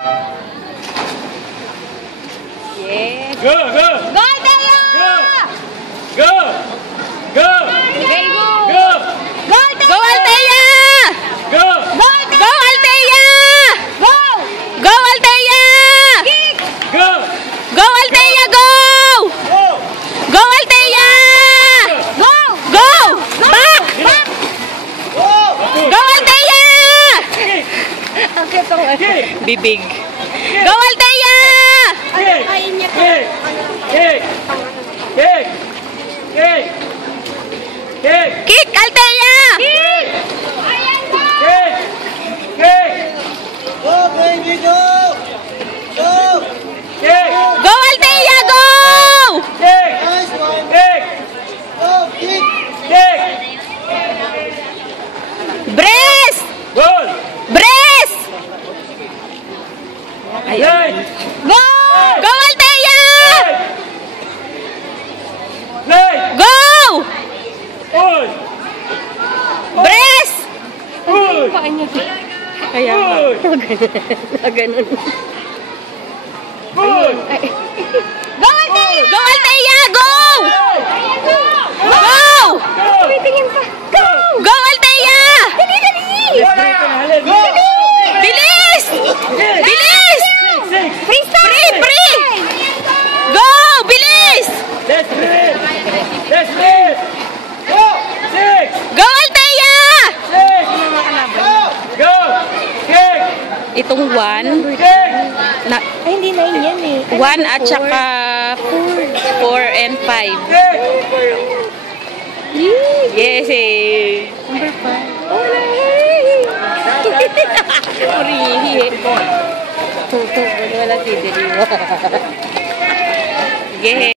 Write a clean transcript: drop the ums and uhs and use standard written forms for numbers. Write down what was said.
Yes. Go, go! Go, Althea! Go! Go! Go! Okay, go! Go! Go, Althea! Go! Go, Althea! Go! Go, Althea! Kick! Go! Go, Althea! Go! Go! Go, Althea! Go! Go! Back! Back! Go, Althea! Okay, Kick! bibig. Go, Althea! Kick! Kick! Kick! Kick! Kick! Kick! Kick, Althea! Kick! Kick! Kick! Go, baby, go! Go! Kick! Go, Althea! Go! Kick! Nice one! Kick! Go, kick! Kick! Brace! Goal! Brace! Line! Go! Go, Althea! Line! Go! Push! Brace! Push! Kaya Push! ganun. Push! Go, Althea! Go, Althea! Go! Go! Go! pa. Go! Go, Althea! Dali, dali! Go! Bilis! Bilis! Six! Free! Free! Go! Bilis! Let's rip! Let's rip! Go! Six! Go, Althea! Six! Go! Kick! Itong 1, Kick! na, Ay, hindi na yan eh. 1 at saka 4 and 5. Kick! Yes, eh. Number 5. Purihi. Wala si Deliwa. Sige.